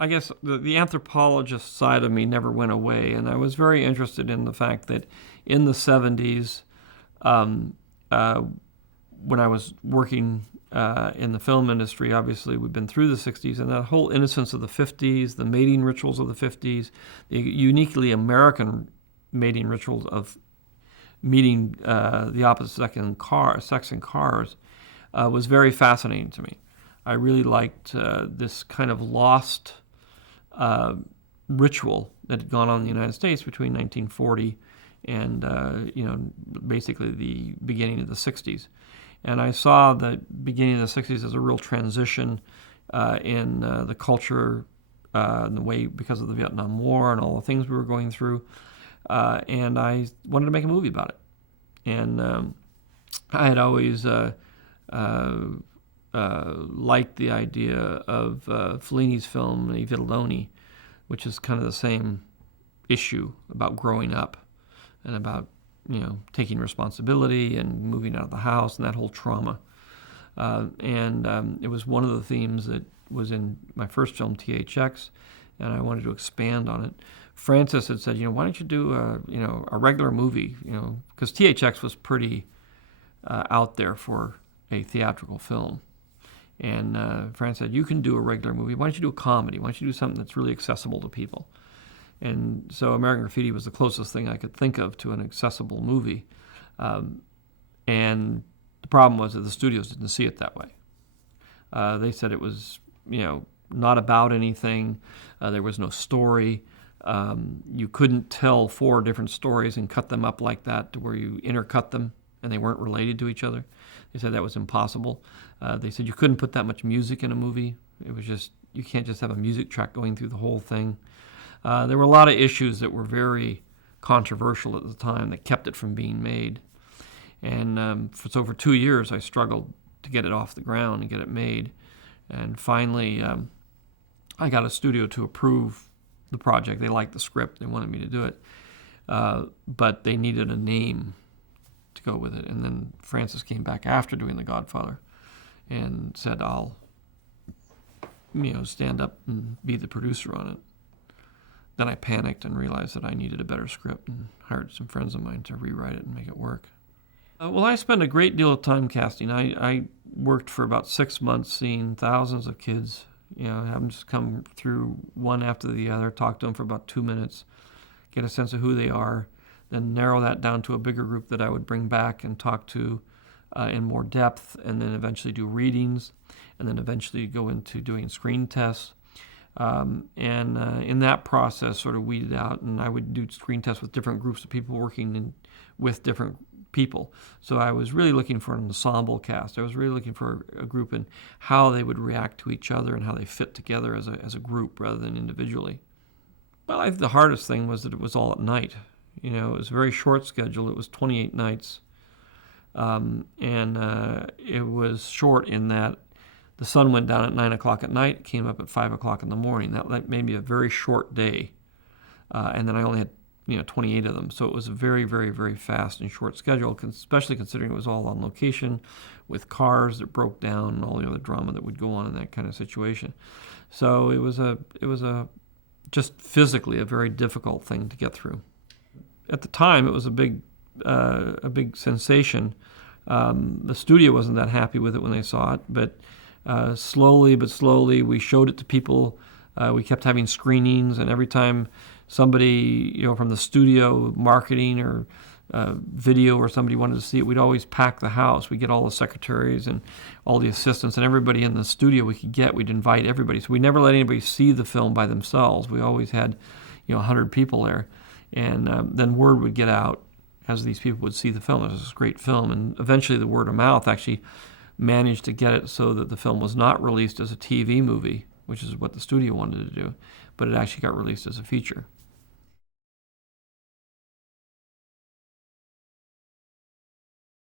I guess the anthropologist side of me never went away, and I was very interested in the fact that in the 70s, when I was working in the film industry, obviously we've been through the 60s, and that whole innocence of the 50s, the mating rituals of the 50s, the uniquely American mating rituals of meeting the opposite sex in cars was very fascinating to me. I really liked this kind of lost ritual that had gone on in the United States between 1940 and basically the beginning of the 60s. And I saw the beginning of the 60s as a real transition in the culture and the way, because of the Vietnam War and all the things we were going through. And I wanted to make a movie about it. And I had always liked the idea of Fellini's film, I Vitelloni, which is kind of the same issue about growing up and about taking responsibility and moving out of the house and that whole trauma. It was one of the themes that was in my first film, THX, and I wanted to expand on it. Francis had said, why don't you do a regular movie, because THX was pretty out there for a theatrical film. And Francis said, you can do a regular movie. Why don't you do a comedy? Why don't you do something that's really accessible to people? And so American Graffiti was the closest thing I could think of to an accessible movie. And the problem was that the studios didn't see it that way. They said it was, not about anything. There was no story. You couldn't tell 4 different stories and cut them up like that to where you intercut them and they weren't related to each other. They said that was impossible. They said you couldn't put that much music in a movie. It was just, you can't just have a music track going through the whole thing. There were a lot of issues that were very controversial at the time that kept it from being made. And so for 2 years, I struggled to get it off the ground and get it made. And finally, I got a studio to approve the project. They liked the script. They wanted me to do it. But they needed a name to go with it. And then Francis came back after doing The Godfather and said, I'll stand up and be the producer on it. Then I panicked and realized that I needed a better script and hired some friends of mine to rewrite it and make it work. Well, I spent a great deal of time casting. I worked for about 6 months seeing thousands of kids, have them just come through one after the other, talk to them for about 2 minutes, get a sense of who they are, then narrow that down to a bigger group that I would bring back and talk to in more depth, and then eventually do readings, and then eventually go into doing screen tests. In that process, sort of weeded out, and I would do screen tests with different groups of people working with different people. So I was really looking for an ensemble cast. I was really looking for a group and how they would react to each other and how they fit together as a group rather than individually. Well, I think the hardest thing was that it was all at night. It was a very short schedule. It was 28 nights. It was short in that the sun went down at 9 o'clock at night, came up at 5 o'clock in the morning. That made me a very short day. And then I only had 28 of them. So it was a very, very, very fast and short schedule, especially considering it was all on location with cars that broke down and all the other drama that would go on in that kind of situation. So it was just physically a very difficult thing to get through. At the time, it was a big sensation. The studio wasn't that happy with it when they saw it, but slowly we showed it to people. We kept having screenings, and every time somebody from the studio, marketing or video, or somebody wanted to see it, we'd always pack the house. We'd get all the secretaries and all the assistants and everybody in the studio we could get. We'd invite everybody. So we never let anybody see the film by themselves. We always had 100 people there. And then word would get out as these people would see the film. It was this great film. And eventually the word of mouth actually managed to get it so that the film was not released as a TV movie, which is what the studio wanted to do, but it actually got released as a feature.